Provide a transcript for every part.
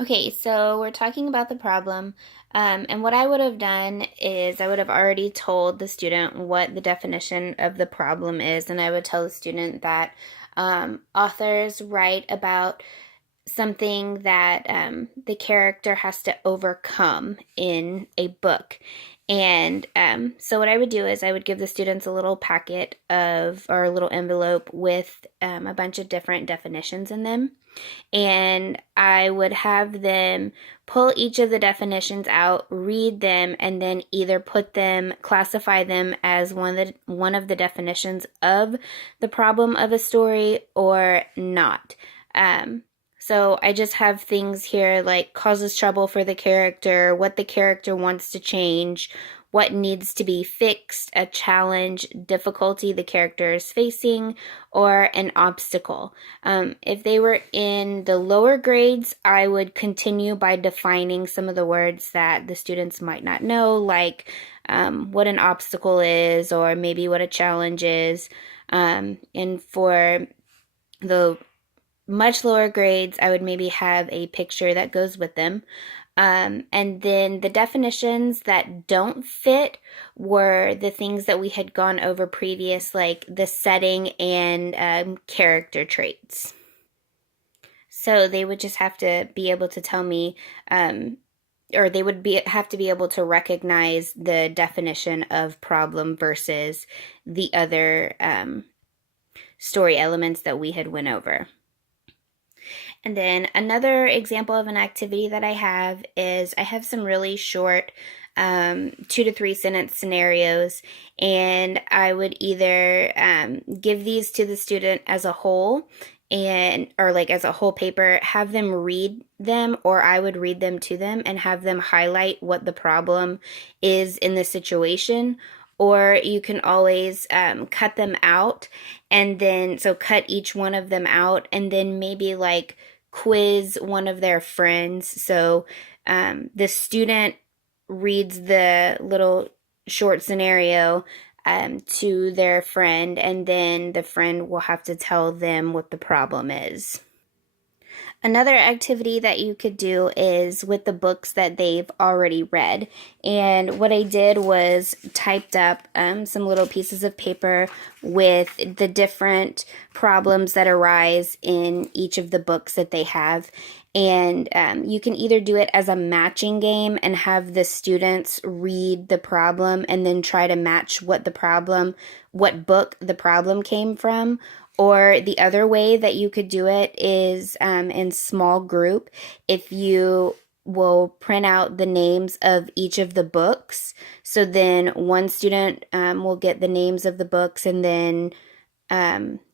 Okay, so we're talking about the problem. And what I would have done is I would have already told the student what the definition of the problem is, and I would tell the student that authors write about something that the character has to overcome in a book. And so, what I would do is I would give the students a little packet of, or a little envelope with a bunch of different definitions in them, and I would have them pull each of the definitions out, read them, and then either classify them as one of the definitions of the problem of a story or not. Um, so I just have things here like causes trouble for the character, what the character wants to change, what needs to be fixed, a challenge, difficulty the character is facing, or an obstacle. If they were in the lower grades, I would continue by defining some of the words that the students might not know, like what an obstacle is, or maybe what a challenge is. And for the much lower grades, I would maybe have a picture that goes with them. And then the definitions that don't fit were the things that we had gone over previous, like the setting and character traits. So they would just have to be able to tell me, or they would have to be able to recognize the definition of problem versus the other story elements that we had went over. And then another example of an activity that I have is I have some really short 2 to 3 sentence scenarios, and I would either give these to the student as a whole and or like as a whole paper, have them read them, or I would read them to them and have them highlight what the problem is in the situation. Or you can always cut them out, and then so cut each one of them out and then maybe like quiz one of their friends. So the student reads the little short scenario to their friend, and then the friend will have to tell them what the problem is. Another activity that you could do is with the books that they've already read. And what I did was typed up some little pieces of paper with the different problems that arise in each of the books that they have. And you can either do it as a matching game and have the students read the problem and then try to match what book the problem came from. Or the other way that you could do it is in small group. If you will print out the names of each of the books, so then one student will get the names of the books, and then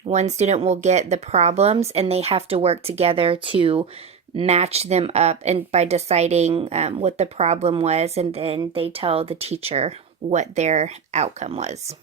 one student will get the problems, and they have to work together to match them up and by deciding what the problem was, and then they tell the teacher what their outcome was.